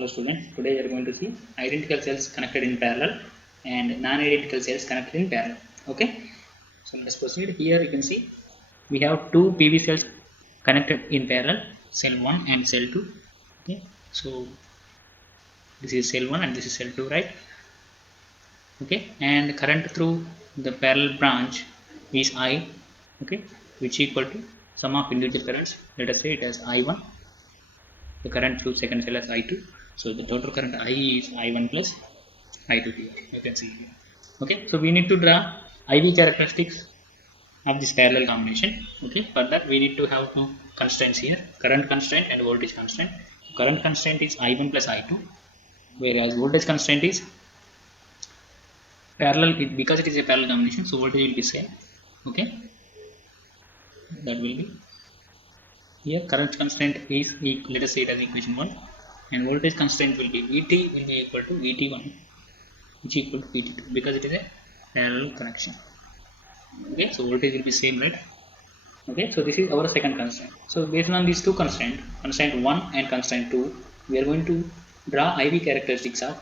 Hello students, today we are going to see identical cells connected in parallel and non-identical cells connected in parallel. Okay, so let's proceed. Here you can see we have two PV cells connected in parallel, cell 1 and cell 2. Okay, so this is cell 1 and this is cell 2, right? Okay, and current through the parallel branch is I, okay, which equal to sum of individual currents. Let us say it as I1, the current through second cell as I2. So the total current I is I1 plus I2 here. You can see here. Okay, so we need to draw IV characteristics of this parallel combination. Okay, for that we need to have two constraints here: current constraint and voltage constraint. Current constraint is I1 plus I2, whereas voltage constraint is parallel. Because it is a parallel combination, so voltage will be same. Okay, that will be here. Current constraint is, let us say it as equation 1, and voltage constraint will be Vt will be equal to Vt1, which is equal to Vt2, because it is a parallel connection. Okay, so voltage will be same, right? Okay, so this is our second constraint. So based on these two constraints, constraint 1 and constraint 2, we are going to draw IV characteristics of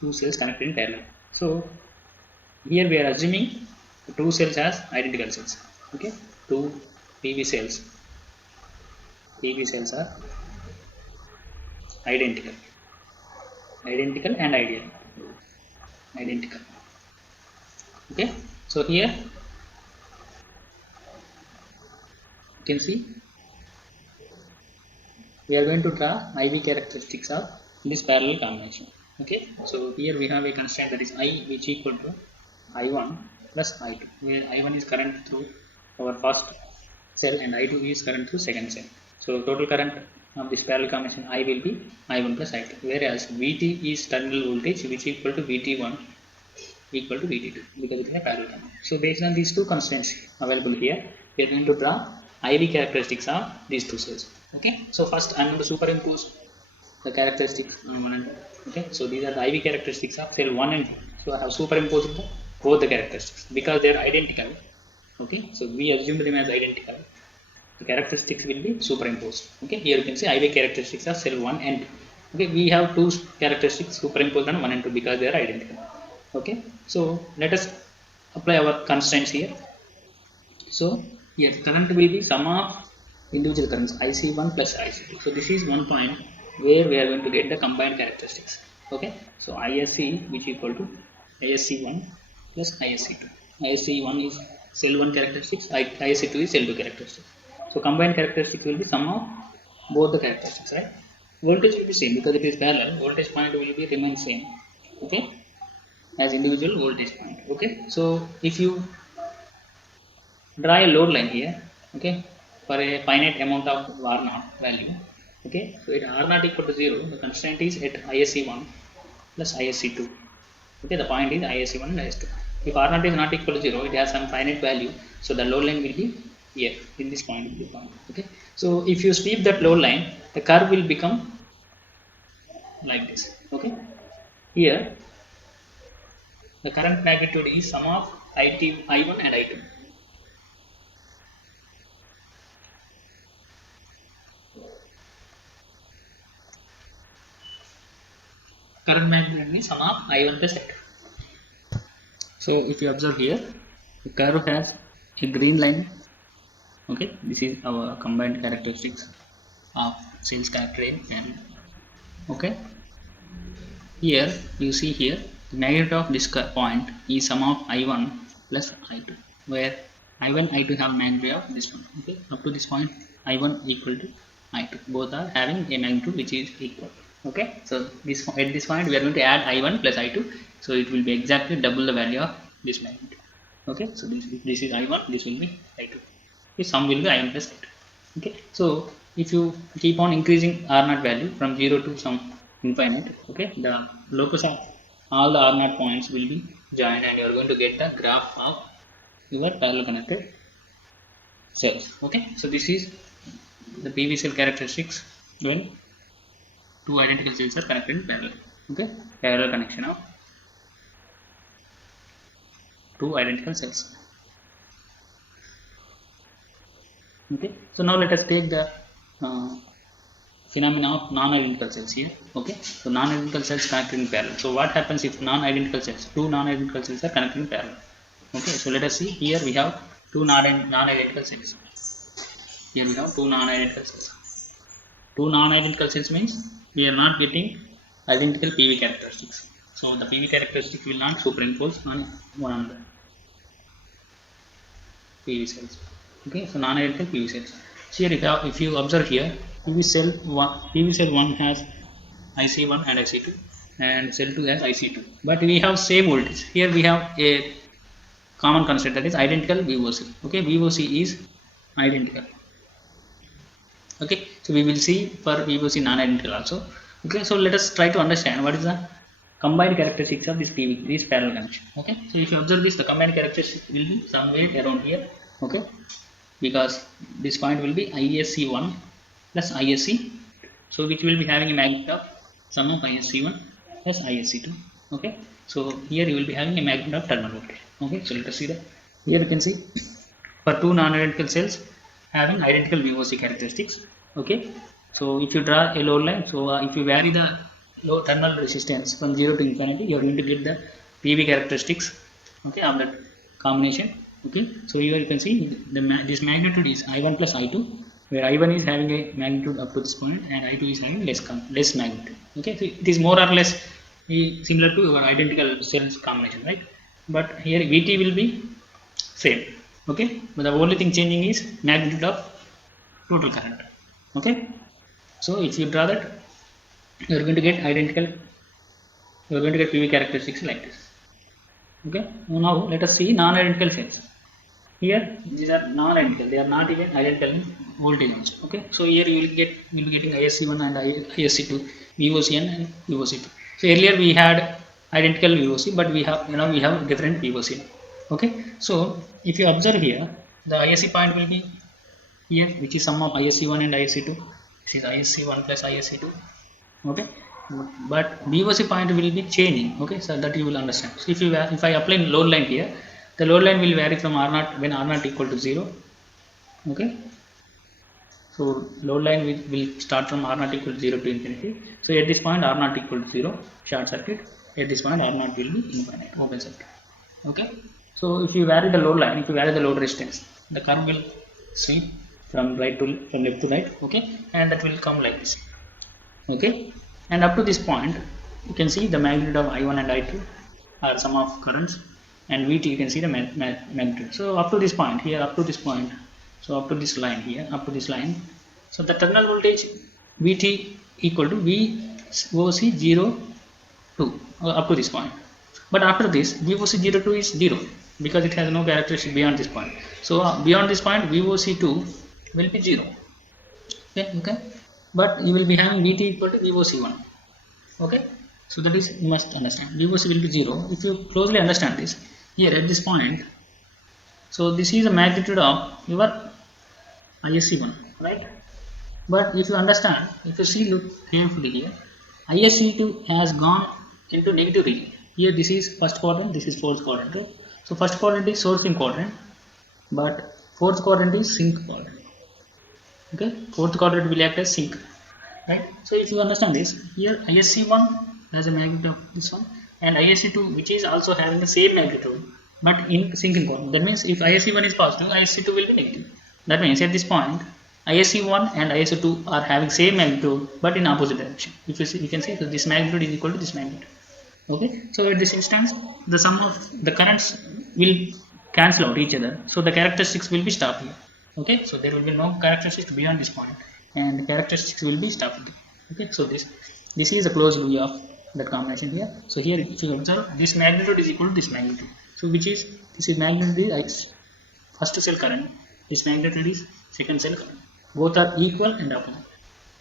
two cells connected in parallel. So here we are assuming two cells as identical cells. Okay, two PV cells are identical and ideal. Identical. Okay, so here you can see we are going to draw IV characteristics of this parallel combination. Okay, so here we have a constraint that is I, which equal to I1 plus I2, where I1 is current through our first cell and I2 is current through second cell. So total current of this parallel combination I will be I1 plus I2, whereas Vt is terminal voltage, which equal to Vt1 equal to Vt2, because it is a parallel combination. So based on these two constraints available here, we are going to draw IV characteristics of these two cells. Okay, so first I am going to superimpose the characteristics on one and okay, so these are the IV characteristics of cell 1 and 2. So I have superimposed both the characteristics because they are identical. Okay, so we assume them as identical. The characteristics will be superimposed. Okay, here you can see IV characteristics of cell 1 and 2. Okay, we have two characteristics superimposed on 1 and 2 because they are identical. Okay, so let us apply our constraints here. So here current will be sum of individual currents IC1 plus IC2. So this is one point where we are going to get the combined characteristics. Okay, so ISC which equal to ISC1 plus ISC2. ISC1 is cell 1 characteristics, ISC2 is cell 2 characteristics. So combined characteristics will be sum of both the characteristics, right? Voltage will be same because it is parallel. Voltage point will be remain same. Okay, as individual voltage point. Okay, so if you draw a load line here, okay, for a finite amount of R0 value. Okay, so at R0 equal to 0, the constraint is at ISC1 plus ISC2. Okay, the point is ISC1 and ISC2. If R0 is not equal to 0, it has some finite value, so the load line will be here in this point. Okay, so if you sweep that load line, the curve will become like this. Okay, here the current magnitude is sum of I1 and I2. Current magnitude is sum of I1 plus I2. So if you observe here, the curve has a green line. Okay, this is our combined characteristics of cells connected in parallel. Okay, here you see here the magnitude of this point is sum of I1 plus I2, where I1 I2 have magnitude of this one. Okay, up to this point I1 equal to I2, both are having a magnitude which is equal. Okay, so this at this point we are going to add I1 plus I2, so it will be exactly double the value of this magnitude. Okay, so this is I1, this will be I2. This sum will be I1 plus I2. Okay, so if you keep on increasing R0 value from 0 to some infinite, okay, the locus of all the R0 points will be joined and you are going to get the graph of your parallel connected cells. Okay, so this is the PV cell characteristics when two identical cells are connected in parallel. Okay, parallel connection of two identical cells. Okay, so now let us take the phenomena of non-identical cells here. Okay, so non-identical cells connected in parallel. So what happens if non-identical cells, two non-identical cells are connected in parallel? Okay, so let us see. Here we have two non-identical cells. Here we have two non-identical cells. Two non-identical cells means we are not getting identical PV characteristics. So the PV characteristic will not superimpose on one another. PV cells. Okay, so non-identical PV cells. So here if you observe here, PV cell 1 has IC1 and IC2, and cell 2 has IC2. But we have same voltage. Here we have a common concept, that is identical VOC. Okay, VOC is identical. Okay, so we will see for VOC non-identical also. Okay, so let us try to understand what is the combined characteristics of this PV, this parallel connection. Okay, so if you observe this, the combined characteristic will be somewhere around here. Okay, because this point will be ISC1 plus ISC, so which will be having a magnitude of sum of ISC1 plus ISC2. Okay, so here you will be having a magnitude of terminal voltage. Okay, so let us see that. Here you can see for two non-identical cells having identical VOC characteristics. Okay, so if you draw a load line, so if you vary the low terminal resistance from 0 to infinity, you are going to get the PV characteristics, okay, of that combination. Okay, so here you can see this magnitude is I1 plus I2, where I1 is having a magnitude up to this point and I2 is having less magnitude. Okay, so it is more or less similar to our identical cells combination, right? But here VT will be same. Okay, but the only thing changing is magnitude of total current. Okay, so if you draw that, you are going to get identical, you are going to get PV characteristics like this. Okay, now let us see non-identical cells. Here these are non-identical, they are not even identical in voltage also. Okay, so here you will be getting ISC1 and ISC2, VOCN and VOC2. So earlier we had identical VOC, but we have different VOC. Okay, so if you observe here, the ISC point will be here, which is sum of ISC1 and ISC2. This is ISC1 plus ISC2. Okay, but VOC point will be changing. Okay, so that you will understand. So if I apply load line here, the load line will vary from R0 when R0 equal to 0. Okay, so load line will start from R0 equal to 0 to infinity. So at this point R0 equal to 0, short circuit. At this point R0 will be infinite, open circuit. Okay, so if you vary the load line, if you vary the load resistance, the curve will sweep from left to right. Okay, and that will come like this. Okay, and up to this point you can see the magnitude of I1 and I2 are sum of currents, and VT you can see the magnitude. So up to this point here, up to this point, so up to this line here, up to this line, so the terminal voltage VT equal to VOC 02 up to this point. But after this VOC 02 is 0 because it has no characteristic beyond this point. So beyond this point VOC2 will be 0. Okay, but you will be having VT equal to VOC1. Okay, so that is you must understand. VOC will be 0. If you closely understand this, here at this point, so this is a magnitude of your ISC1, right? But if you understand, if you see, look carefully here, ISC2 has gone into negative region. Here this is first quadrant, this is fourth quadrant. Right? So first quadrant is sourcing quadrant, but fourth quadrant is sink quadrant. Okay, fourth quadrant will act as sink, right? So if you understand this, here ISC1 has a magnitude of this one, and ISC2 which is also having the same magnitude but in sinking quadrant. That means if ISC1 is positive, ISC2 will be negative. That means at this point ISC1 and ISC2 are having same magnitude but in opposite direction. If you see, you can see that this magnitude is equal to this magnitude. Okay, so at this instance the sum of the currents will cancel out each other, so the characteristics will be stopped here. Okay, so there will be no characteristics beyond this point, and the characteristics will be stopped here. Okay, so this is a closed view of that combination here. So here if you observe, this magnitude is equal to this magnitude, so which is this is magnitude is first cell current, this magnitude is second cell current, both are equal and opposite.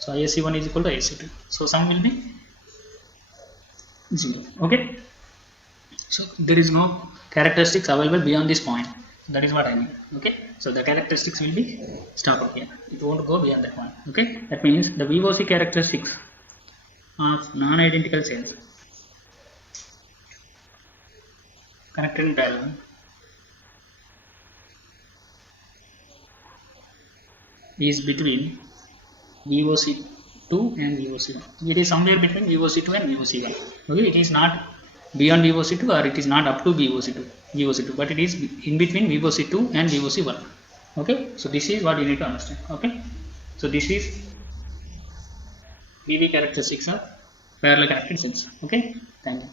So ISC1 is equal to ISC2, so sum will be 0. Okay, so there is no characteristics available beyond this point. That is what I mean. Okay, so the characteristics will be stopped here. It won't go beyond that one. Okay, that means the VOC characteristics of non-identical cells connected in parallel is between VOC 2 and VOC1. It is somewhere between VOC2 and VOC1. Okay, it is not beyond VOC2 or it is not up to VOC2, but it is in between VOC2 and VOC1. Okay, so this is what you need to understand. Okay, so this is PV characteristics of parallel connected cells. Okay, thank you.